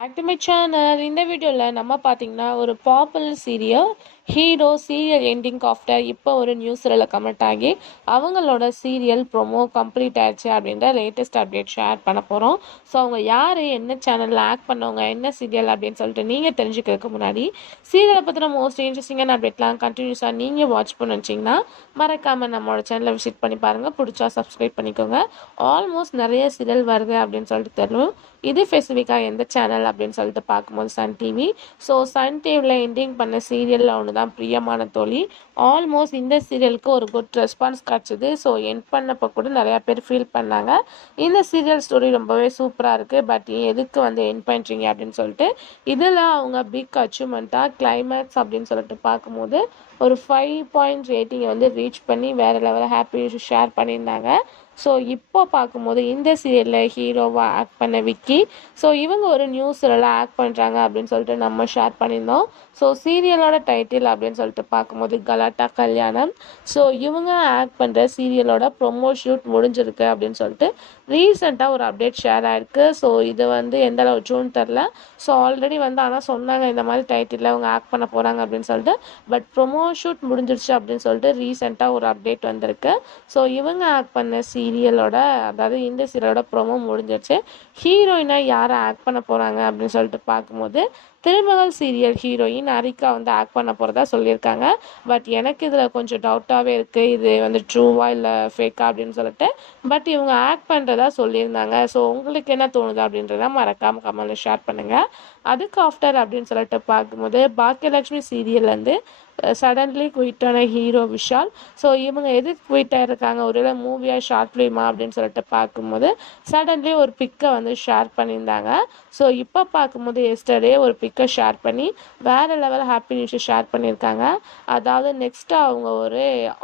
Back to my channel. இந்த வீடியோவில் நம்ம பார்த்தீங்கன்னா ஒரு popular serial hero serial ending after இப்போ ஒரு நியூஸில் கமெண்ட் ஆகி அவங்களோட சீரியல் ப்ரொமோ கம்ப்ளீட் ஆயிடுச்சு அப்படின்ற லேட்டஸ்ட் அப்டேட் ஷேர் பண்ண போகிறோம். ஸோ அவங்க யார், என்ன சேனலில் ஆக்ட் பண்ணவங்க, என்ன சீரியல் அப்படின்னு சொல்லிட்டு நீங்கள் தெரிஞ்சுக்கிறதுக்கு முன்னாடி சீரியலை பற்றின மோஸ்ட் இன்ட்ரெஸ்டிங்கான அப்டேட்லாம் கண்டினியூஸாக நீங்கள் வாட்ச் பண்ண வச்சிங்கன்னா மறக்காமல் நம்மளோட சேனலை விசிட் பண்ணி பாருங்கள். பிடிச்சா சப்ஸ்கிரைப் பண்ணிக்கோங்க. ஆல்மோஸ்ட் நிறைய சீரியல் வருது அப்படின்னு சொல்லிட்டு தெரியும். இது ஸ்பெசிஃபிக்காக எந்த சேனல் அப்படின்னு சொல்லிட்டு பார்க்கும்போது சன் டிவி. ஸோ சன் டிவியில் எண்டிங் பண்ண சீரியலில் ஒன்று தான் பிரியமான தோழி. ஆல்மோஸ்ட் இந்த சீரியலுக்கு ஒரு குட் ரெஸ்பான்ஸ் கிடச்சிது. ஸோ எண்ட் பண்ணப்போ கூட நிறையா பேர் ஃபீல் பண்ணாங்க, இந்த சீரியல் ஸ்டோரி ரொம்பவே சூப்பராக இருக்குது, பட் எதுக்கு எண்ட் பண்ணுறீங்க அப்படின்னு சொல்லிட்டு. இதில் அவங்க பிக் அச்சீவ்மெண்ட்டாக கிளைமேக்ஸ் அப்படின்னு சொல்லிட்டு பார்க்கும்போது ஒரு 5 பாயிண்ட் ரேட்டிங்கை ரீச் பண்ணி வேறு லெவலில் ஹாப்பி ஷேர் பண்ணியிருந்தாங்க. ஸோ இப்போ பார்க்கும்போது இந்த சீரியலில் ஹீரோவாக ஆக்ட் பண்ண விக்கி, ஸோ இவங்க ஒரு நியூஸ்லலாம் ஆக்ட் பண்ணுறாங்க அப்படின்னு சொல்லிட்டு நம்ம ஷேர் பண்ணியிருந்தோம். ஸோ சீரியலோட டைட்டில் அப்படின்னு சொல்லிட்டு பார்க்கும்போது கலாட்டா கல்யாணம். ஸோ இவங்க ஆக்ட் பண்ணுற சீரியலோட ப்ரொமோ ஷூட் முடிஞ்சிருக்கு அப்படின்னு சொல்லிட்டு ரீசெண்டாக ஒரு அப்டேட் ஷேர் ஆகிருக்கு. ஸோ இது எந்த அளவு ட்ரூன்னு தெரில. ஸோ ஆல்ரெடி ஆனால் சொன்னாங்க இந்த மாதிரி டைட்டிலில் அவங்க ஆக்ட் பண்ண போகிறாங்க அப்படின்னு சொல்லிட்டு. பட் ப்ரொமோ ஷூட் முடிஞ்சிருச்சு அப்படின்னு சொல்லிட்டு ரீசெண்டாக ஒரு அப்டேட் வந்திருக்கு. ஸோ இவங்க ஆக்ட் பண்ண சீரியலோட, அதாவது இந்த சீரியலோட ப்ரொமோ முடிஞ்சிருச்சு. ஹீரோயினாக யாரை ஆக்ட் பண்ண போகிறாங்க அப்படின்னு சொல்லிட்டு பார்க்கும்போது திருமகள் சீரியல் ஹீரோயின் அரிக்கா ஆக்ட் பண்ண போகிறதா சொல்லியிருக்காங்க. பட் எனக்கு இதில் கொஞ்சம் டவுட்டாகவே இருக்குது, இது ட்ரூவா இல்லை ஃபேக்கா அப்படின்னு சொல்லிட்டு. பட் இவங்க ஆக்ட் பண்ணுறதா சொல்லியிருந்தாங்க. ஸோ உங்களுக்கு என்ன தோணுது அப்படின்றத மறக்காமல் கமெண்ட்டில் ஷேர் பண்ணுங்கள். அதுக்கு ஆஃப்டர் அப்படின்னு சொல்லிட்டு பார்க்கும்போது பாக்கியலட்சுமி சீரியல்லேருந்து சடன்லி குயிட்டான ஹீரோ விஷால். ஸோ இவங்க எதுக்கு குயிட் ஆகிருக்காங்க, ஒரு மூவியாக ஷார்ட் ஃபிலிமா அப்படின்னு சொல்லிட்டு பார்க்கும்போது சடன்லி ஒரு பிக்கை ஷேர் பண்ணியிருந்தாங்க. ஸோ இப்போ பார்க்கும்போது எஸ்டர்டே ஒரு பிக்கை ஷேர் பண்ணி வேறு லெவல் ஹாப்பி நியூஸை ஷேர் பண்ணியிருக்காங்க. அதாவது நெக்ஸ்ட்டு அவங்க ஒரு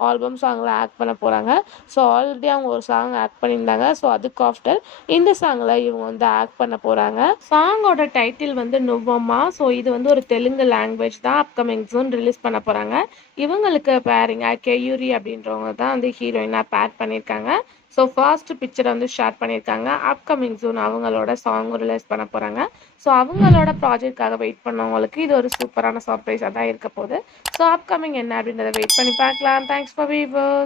ஆல்பம் சாங்கில் ஆக்ட் பண்ண போகிறாங்க. ஸோ ஆல்ரெடி அவங்க ஒரு சாங் ஆக்ட் பண்ணியிருந்தாங்க. ஸோ அதுக்கு ஆஃப்டர் இந்த சாங்கில் இவங்க ஆக்ட் பண்ண போகிறாங்க. சாங்கோட டைட்டில் நுவம்மா. ஸோ இது ஒரு தெலுங்கு லாங்குவேஜ் தான். அப்கமிங் ஜூன் ரிலீஸ் பண்ண போகிறாங்க. இவங்களுக்கு பேரிங்காக கெயூரி அப்படின்றவங்க தான் ஹீரோயினாக பேர் பண்ணியிருக்காங்க. ஸோ ஃபர்ஸ்ட் பிக்சரை ஷேர் பண்ணியிருக்காங்க. அப்கமிங் ஜூன் அவங்களோட சாங் ரிலீஸ் பண்ண போகிறாங்க. ஸோ அவங்களோட ப்ராஜெக்டாக வெயிட் பண்ணவங்களுக்கு இது ஒரு சூப்பரான சர்ப்ரைஸாக தான் இருக்க போகுது. ஸோ அப்கமிங் என்ன அப்படின்றத வெயிட் பண்ணி பார்க்கலாம். Thanks for viewers.